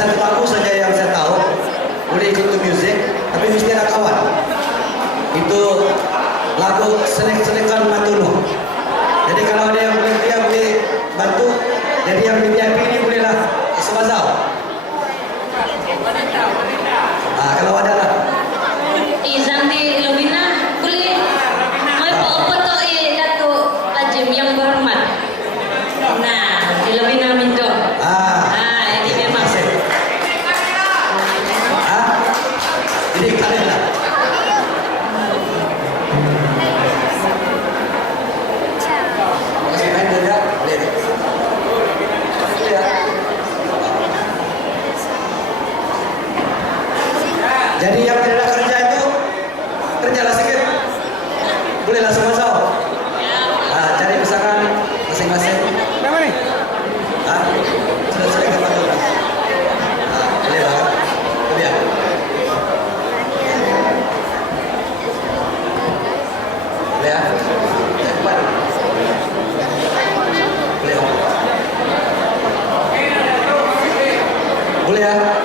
satu lagu saja yang saya tahu. Boleh ikut music, tapi mesti ada kawan. Itu lagu Selek-Selekan Matuno. Jadi kalau ada yang boleh, dia boleh bantu. Jadi yang di VIP ini bolehlah sebazau. Kalau ada lah. Zanti Lubina boleh. Mau apa tu Datuk Lajim yang berhormat. Nah, di Lubina minta. Ini memang. Ini kalian lah. Jadi yang tidak ada kerja itu kerjalah sedikit, bolehlah sama-sama. Cari pasangan masing-masing. Berapa nih? Sudah selesai betul. Boleh lah, boleh. Boleh ya? Cepat. Boleh. Boleh ya?